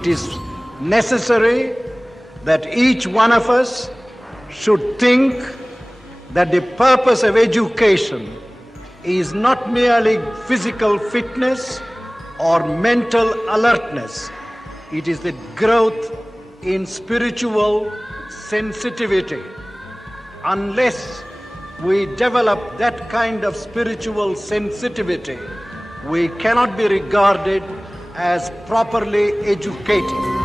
It is necessary that each one of us should think that the purpose of education is not merely physical fitness or mental alertness. It is the growth in spiritual sensitivity. Unless we develop that kind of spiritual sensitivity, we cannot be regarded as properly educated.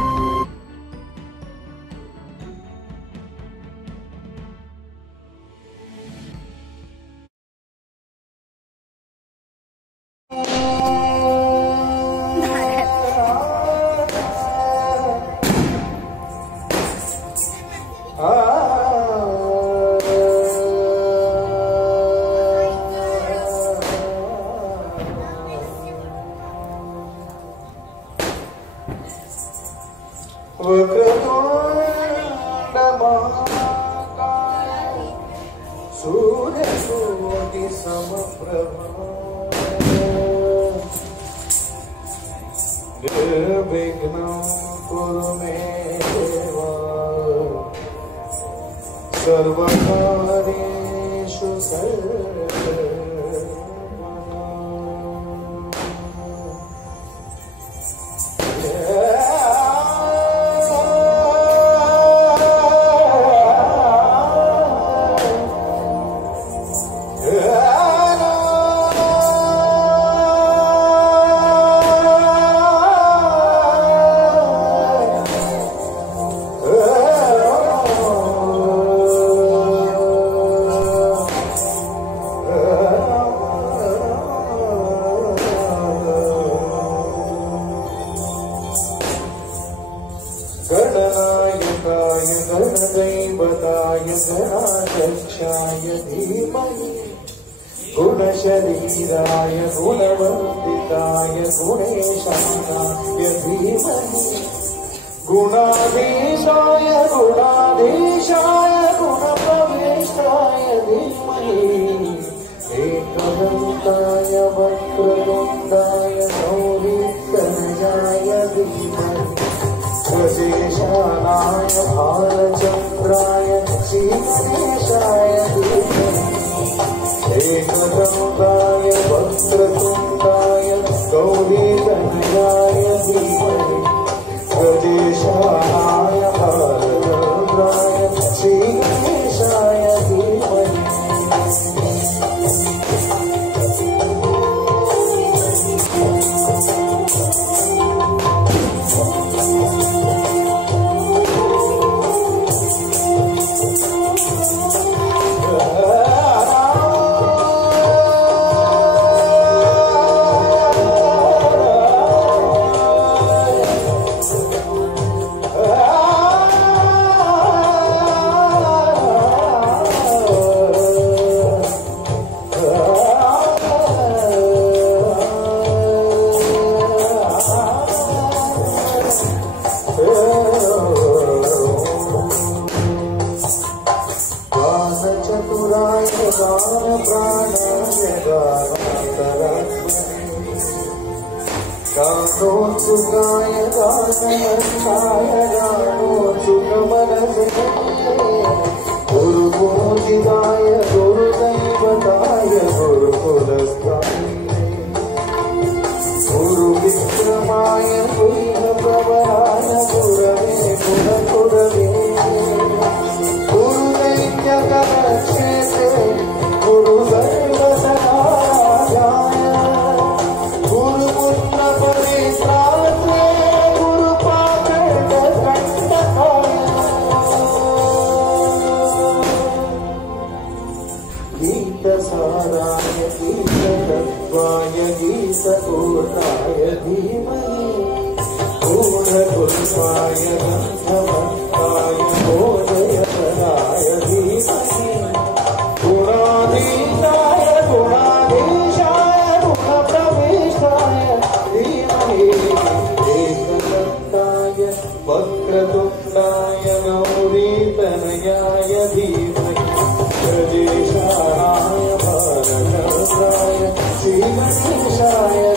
Shaya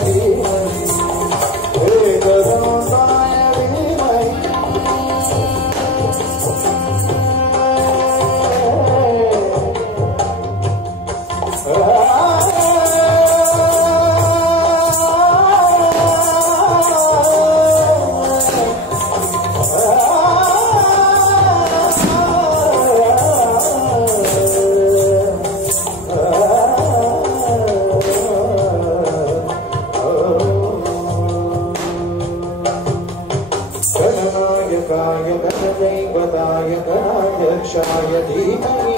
गणेशाय धीमहि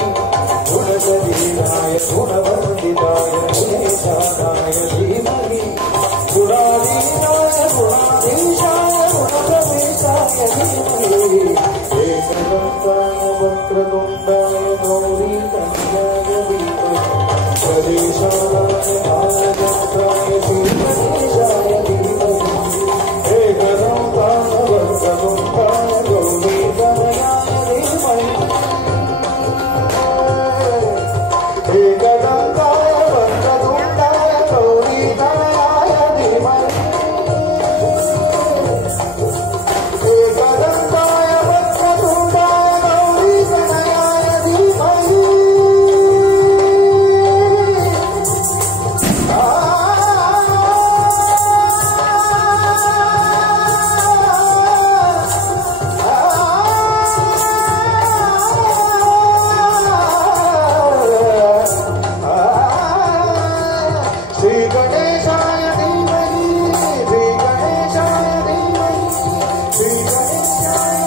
गुणशरीराय गुणवर्धिताय गुणेशानाय धीमहि गुणाधीनाय गुणाधीशाय गुणप्रवेशाय धीमहि एकदन्ताय वक्रतुण्डाय गौरीतनयाय धीमहि प्रदेशानाय भालचन्द्राय श्रीगणेशाय धीमहि एकदन्ताय वक्रतुण्डाय गौरीतनयाय धीमहि एकदन्ताय वक्रतुण्डाय गौरीतनयाय धीमहि एकदन्ताय वक्रतुण्डाय गौरीतनयाय धीमहि श्री गणेशाय धीमहि श्री गणेशाय धीमहि श्री गणेशाय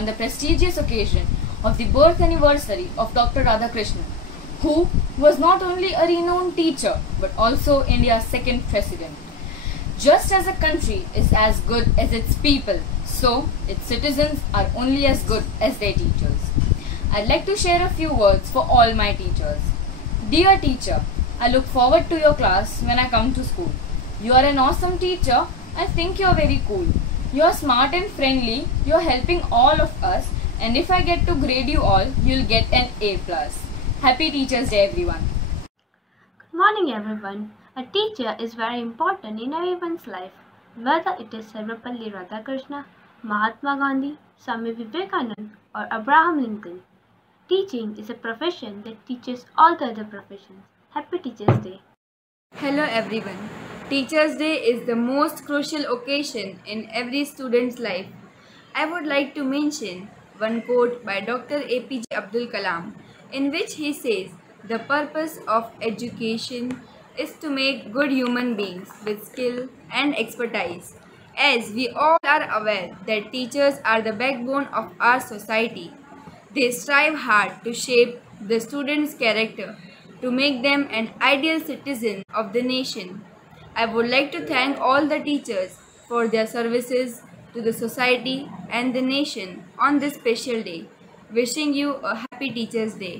on the prestigious occasion of the birth anniversary of Dr. Radhakrishnan, who was not only a renowned teacher but also India's second president. Just as a country is as good as its people, so its citizens are only as good as their teachers. I'd like to share a few words for all my teachers. Dear teacher, I look forward to your class when I come to school. You are an awesome teacher. I think you are very cool. You are smart and friendly. You are helping all of us, and if I get to grade you all, you'll get an A+. Happy Teachers Day, everyone. Good morning, everyone. A teacher is very important in everyone's life, whether it is Sarvepalli Radhakrishna, Mahatma Gandhi, Swami Vivekananda, or Abraham Lincoln. Teaching is a profession that teaches all the other professions. Happy Teachers Day. Hello everyone. Teachers Day is the most crucial occasion in every student's life. I would like to mention one quote by Dr. APJ Abdul Kalam, in which he says, "The purpose of education is to make good human beings with skill and expertise." As we all are aware that teachers are the backbone of our society, they strive hard to shape the students' character, to make them an ideal citizen of the nation. I would like to thank all the teachers for their services to the society and the nation on this special day. Wishing you a happy Teachers Day.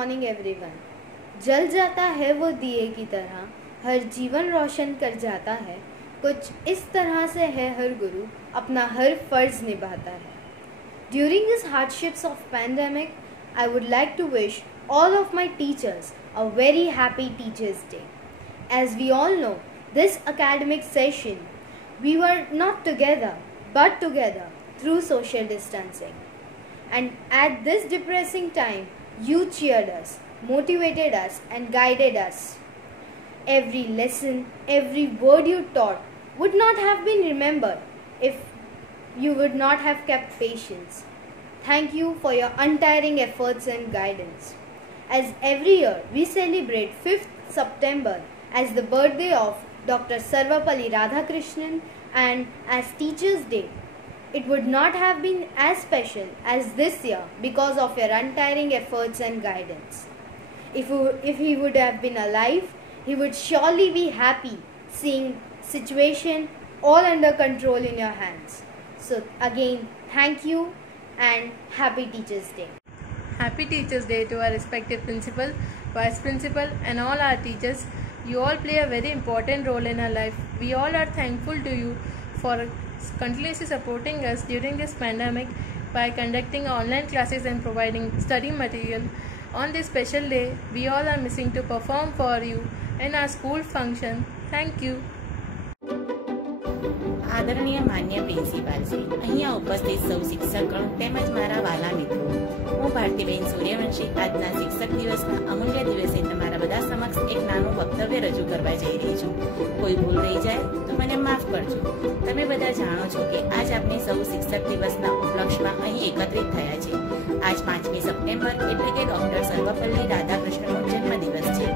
Morning everyone. जल जाता है वो दिए की तरह, हर जीवन रोशन कर जाता है। कुछ इस तरह से है हर गुरु अपना हर फर्ज निभाता है। During these hardships of pandemic, I would like to wish all of my teachers a very happy Teachers' Day. As we all know, this academic session, we were not together, but together through social distancing. And at this depressing time, you cheered us, motivated us, and guided us. Every lesson, every word you taught would not have been remembered if you would not have kept patience. Thank you for your untiring efforts and guidance. As every year we celebrate 5th September as the birthday of Dr. Sarvapalli Radhakrishnan and as Teachers' Day, it would not have been as special as this year because of your untiring efforts and guidance. If he would have been alive, he would surely be happy seeing situation all under control in your hands. So again, thank you and happy Teachers' Day. Happy Teachers' Day to our respective principal, vice principal and all our teachers. You all play a very important role in our life. We all are thankful to you for continuously supporting us during this pandemic by conducting online classes and providing study material. On this special day, we all are missing to perform for you in our school function. Thank you. આદરણીય માન્ય principal Shri, અહીંયા ઉપસ્થિત સૌ શિક્ષકગણ તેમજ મારા વાલા મિત્રો, હું ભારતીબેન સૂર્યવંશી આજના શિક્ષક દિવસના અમૂલ્ય દિવસે તમારા બધા સમક્ષ એક નાનું વક્તવ્ય રજૂ કરવા જઈ રહી છું. કોઈ ભૂલ રહી જાય તો મને માફ કરજો. તમે બધા જાણો છો કે આજ આપણે સૌ શિક્ષક દિવસના ઉપલક્ષમાં અહીં એકત્રિત થયા છે. આજ 5મી સપ્ટેમ્બર એટલે કે ડોક્ટર સર્વપલ્લી રાધાકૃષ્ણનો જન્મદિવસ છે.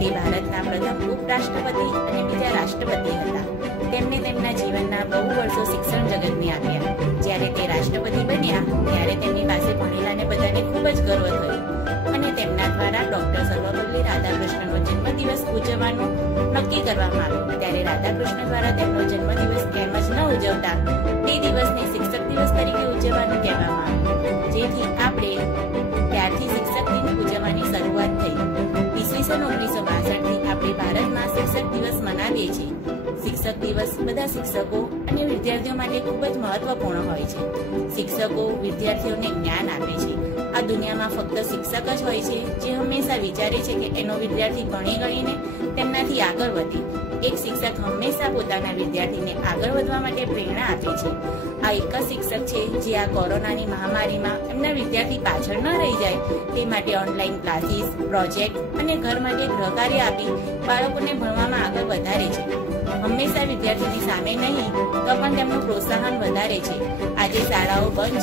તે ભારતના પ્રથમ ઉપરાષ્ટ્રપતિ અને બીજા રાષ્ટ્રપતિ હતા. તેમને તેમના જીવનના બહુ વર્ષો શિક્ષણ જગતને આપ્યા. જ્યારે તે રાષ્ટ્રપતિ બન્યા ત્યારે તેમની પાસે ભણેલાને બધાને ખૂબ જ ગર્વ થયો અને તેમના દ્વારા ડોક્ટર સર્વપલ્લી રાધાકૃષ્ણનો જન્મદિવસ ઉજવવાનું નક્કી કરવામાં આવ્યું. ત્યારે રાધાકૃષ્ણ દ્વારા તેમનો જન્મદિવસ એમ જ ન ઉજવતા તે દિવસને શિક્ષક દિવસ તરીકે ઉજવવાનું કહેવામાં આવ્યું, જેથી આપણે ત્યારથી શિક્ષક દિન ઉજવવાની શરૂઆત થઈ. ઈસવીસન 1962થી આપણે ભારતમાં શિક્ષક દિવસ મનાવીએ છીએ. શિક્ષક દિવસ બધા શિક્ષકો અને વિદ્યાર્થીઓ માટે ખૂબ જ મહત્વપૂર્ણ હોય છે. શિક્ષકો વિદ્યાર્થીઓને જ્ઞાન આપે છે. આ દુનિયામાં ફક્ત શિક્ષક જ હોય છે જે હંમેશા વિચારે છે કે એનો વિદ્યાર્થી ભણી ગણીને તેમનાથી આગળ વધે. એક શિક્ષક હંમેશા પોતાના વિદ્યાર્થીને આગળ વધવા માટે પ્રેરણા આપે છે. આ એક જ શિક્ષક છે જે આ કોરોનાની મહામારીમાં એમના વિદ્યાર્થી પાછળ ન રહી જાય તે માટે ઓનલાઈન ક્લાસીસ, પ્રોજેક્ટ અને ઘર માટે ગૃહકાર્ય આપી બાળકોને ભણવામાં આગળ વધારે છે. હંમેશા વિદ્યાર્થીની સામે નહીં તો પણ તેમનું પ્રોત્સાહન વધારે છે. આજે શાળાઓ બંધ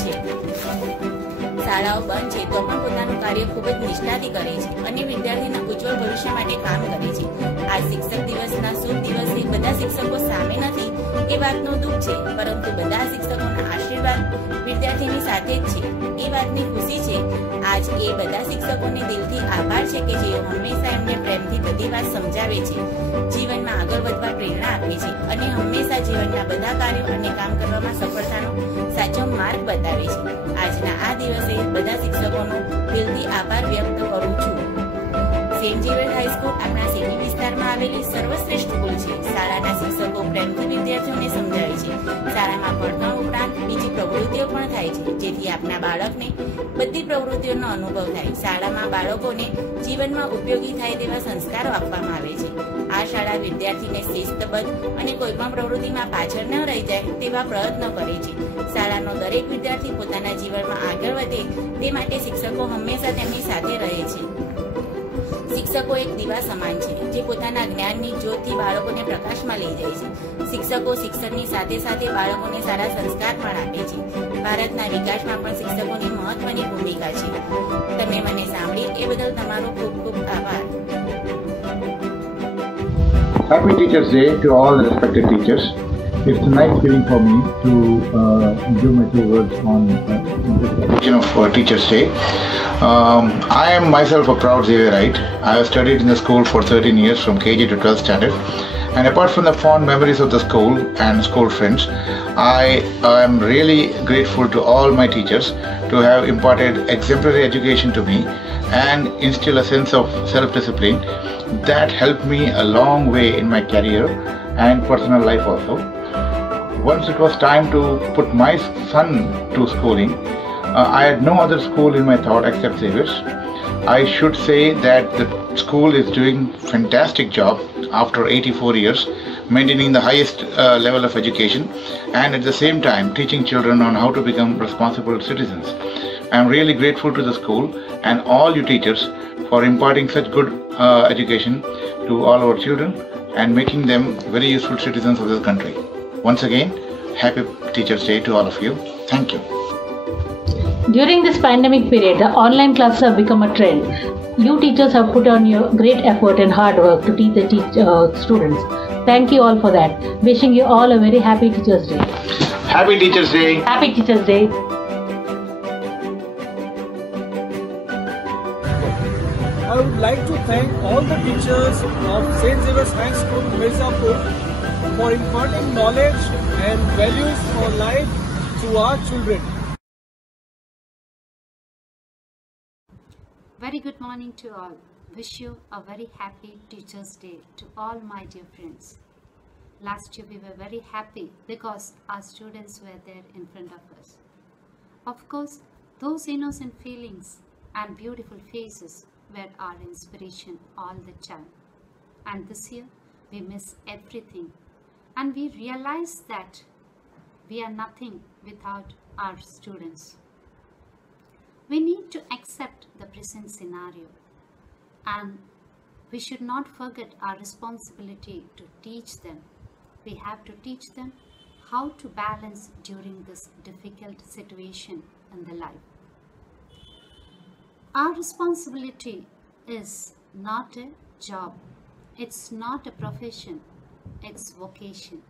છે તો પણ પોતાનું કાર્ય ખૂબ જ નિષ્ઠાથી કરે છે અને વિદ્યાર્થીના ઉજ્જવળ ભવિષ્ય માટે કામ કરે છે. આ શિક્ષક દિવસના શુભ દિવસે બધા શિક્ષકો સામે નથી એ વાતનું દુઃખ છે, પરંતુ બધા શિક્ષકોના આશીર્વાદ વિદ્યાર્થીની સાથે જ છે એ વાતની ખુશી છે. આજ એ બધા શિક્ષકોને દિલથી આભાર છે કે જેઓ હંમેશા એમને પ્રેમથી બધી વાત સમજાવે છે, જીવનમાં આગળ વધવા પ્રેરણા આપે છે અને હંમેશા જીવનના બધા કાર્યો અને કામ કરવામાં સફળતાનો સાચો માર્ગ બતાવે છે. આજના આ દિવસે બધા શિક્ષકોનો દિલથી આભાર વ્યક્ત કરું છું. સેન્ટ ઝેવિયર હાઈસ્કૂલ આપણા સિટી વિસ્તારમાં આવેલી સર્વશ્રેષ્ઠ સ્કૂલ છે. શાળાના શિક્ષકો પ્રેમથી વિદ્યાર્થીઓને સમજાવે છે. શાળામાં ભણતર ઉપરાંત બીજી પ્રવૃત્તિઓ પણ થાય છે, જેથી આપના બાળકને બધી પ્રવૃત્તિઓનો અનુભવ થાય. શાળામાં બાળકોને જીવનમાં ઉપયોગી થાય તેવા સંસ્કારો આપવામાં આવે છે. આ શાળા વિદ્યાર્થીને શિસ્તબદ્ધ અને કોઈ પણ પ્રવૃત્તિમાં પાછળ ન રહી જાય તેવા પ્રયત્નો કરે છે. શાળાનો દરેક વિદ્યાર્થી પોતાના જીવનમાં આગળ વધે તે માટે શિક્ષકો હંમેશા તેમની સાથે રહે છે. શિક્ષકો એક દીવા સમાન છે જે પોતાના જ્ઞાનની જ્યોતથી બાળકોને પ્રકાશમાં લઈ જાય છે. શિક્ષકો શિક્ષણની સાથે સાથે બાળકોને સારા સંસ્કાર પણ આપે છે. ભારતના વિકાસમાં પણ શિક્ષકોની મહત્વની ભૂમિકા છે. તમે મને સાંભળી એ બદલ તમારો ખૂબ ખૂબ આભાર. Happy Teachers' Day to all the respected teachers. It's a nice feeling for me to give my 2 words on the occasion of Teachers' Day. I am myself a proud Xavierite. I have studied in the school for 13 years from KG to 12th standard, And apart from the fond memories of the school and school friends, I am really grateful to all my teachers to have imparted exemplary education to me and instill a sense of self-discipline that helped me a long way in my career and personal life also. Once it was time to put my son to schooling, I had no other school in my thought except Xavier's. I should say that the school is doing fantastic job after 84 years, maintaining the highest level of education and at the same time teaching children on how to become responsible citizens. I am really grateful to the school and all you teachers for imparting such good education to all our children and making them very useful citizens of this country. Once again, happy Teachers' Day to all of you. Thank you. During this pandemic period, the online classes have become a trend. You teachers have put on your great effort and hard work to teach the students. Thank you all for that. Wishing you all a very happy Teachers' Day. Happy Teachers' Day. Happy Teachers' Day. I would like to thank all the teachers of St. Xavier's High School, Mirzapur, for imparting knowledge and values for life to our children. Very good morning to all. Wish you a very happy Teachers' Day to all my dear friends. Last year we were very happy because our students were there in front of us. Of course, those innocent feelings and beautiful faces were our inspiration all the time. And this year we miss everything and we realize that we are nothing without our students. We need to accept the present scenario and we should not forget our responsibility to teach them. We have to teach them how to balance during this difficult situation in the life. Our responsibility is not a job, it's not a profession, it's vocation,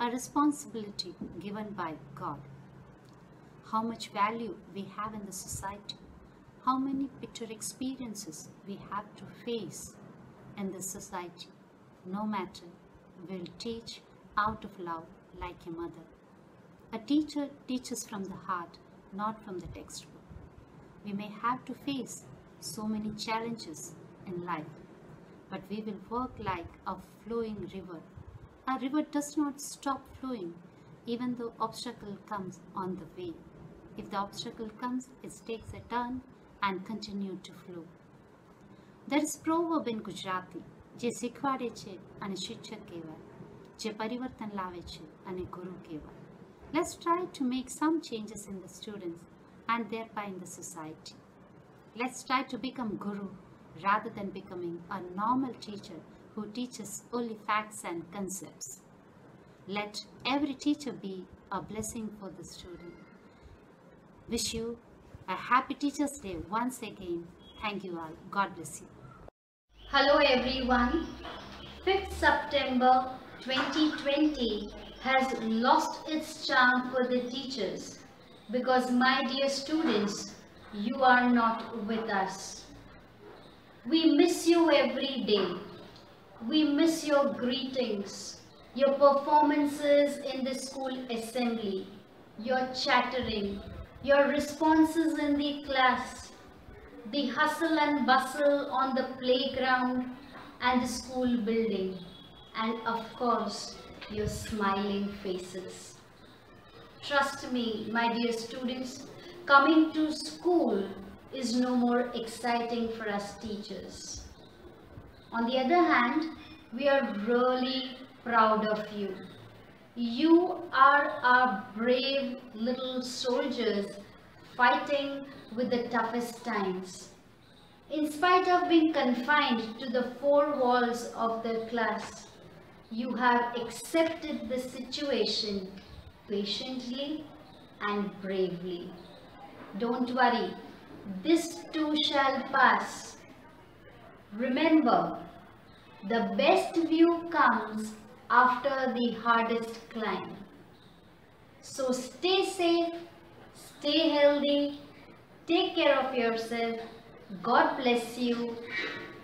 a responsibility given by God. How much value we have in the society, how many bitter experiences we have to face in the society. No matter, we'll teach out of love like a mother. A teacher teaches from the heart, not from the textbook. We may have to face so many challenges in life, but we will work like a flowing river. A river does not stop flowing even though obstacle comes on the way. If the obstacle comes, it takes a turn and continue to flow. There is proverb in Gujarati, જે શીખવાડે છે અને શિક્ષક કહેવાય, જે પરિવર્તન લાવે છે અને ગુરુ કહેવાય. Let's try to make some changes in the students and thereby in the society. Let's try to become guru rather than becoming a normal teacher who teaches only facts and concepts. Let every teacher be a blessing for the student. Wish you a happy Teachers' Day once again. Thank you all. God bless you. Hello everyone. 5th September 2020 has lost its charm for the teachers because, my dear students, you are not with us. We miss you every day. We miss your greetings, your performances in the school assembly, your chattering, your responses in the class, the hustle and bustle on the playground and the school building, and of course, your smiling faces. Trust me, my dear students, coming to school is no more exciting for us teachers. On the other hand, we are really proud of you. You are our brave little soldiers fighting with the toughest times. In spite of being confined to the four walls of the class, you have accepted the situation patiently and bravely. Don't worry, this too shall pass. Remember, the best view comes after the hardest climb. So stay safe, stay healthy, take care of yourself. God bless you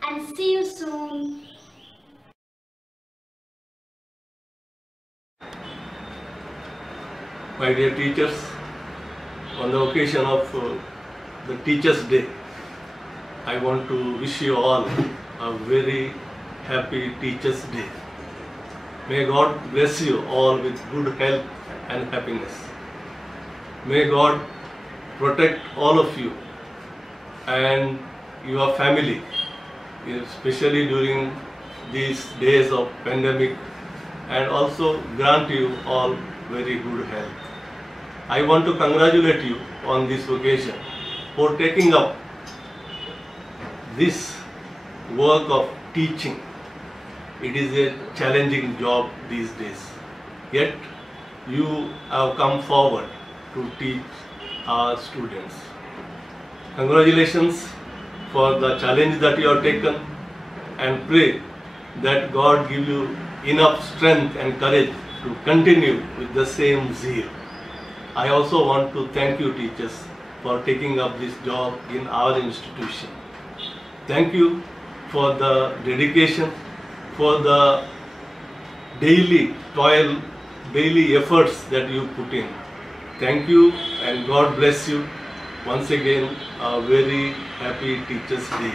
and see you soon. My dear teachers, on the occasion of the Teachers' Day, I want to wish you all a very happy Teachers' Day. May God bless you all with good health and happiness. May God protect all of you and your family, especially during these days of pandemic, and also grant you all very good health. I want to congratulate you on this occasion for taking up this work of teaching. It is a challenging job these days. Yet you have come forward to teach our students. Congratulations for the challenge that you have taken, and pray that God give you enough strength and courage to continue with the same zeal. I also want to thank you, teachers, for taking up this job in our institution. Thank you for the dedication, for the daily toil, daily efforts that you put in. Thank you, and God bless you. Once again, a very happy Teachers' Day.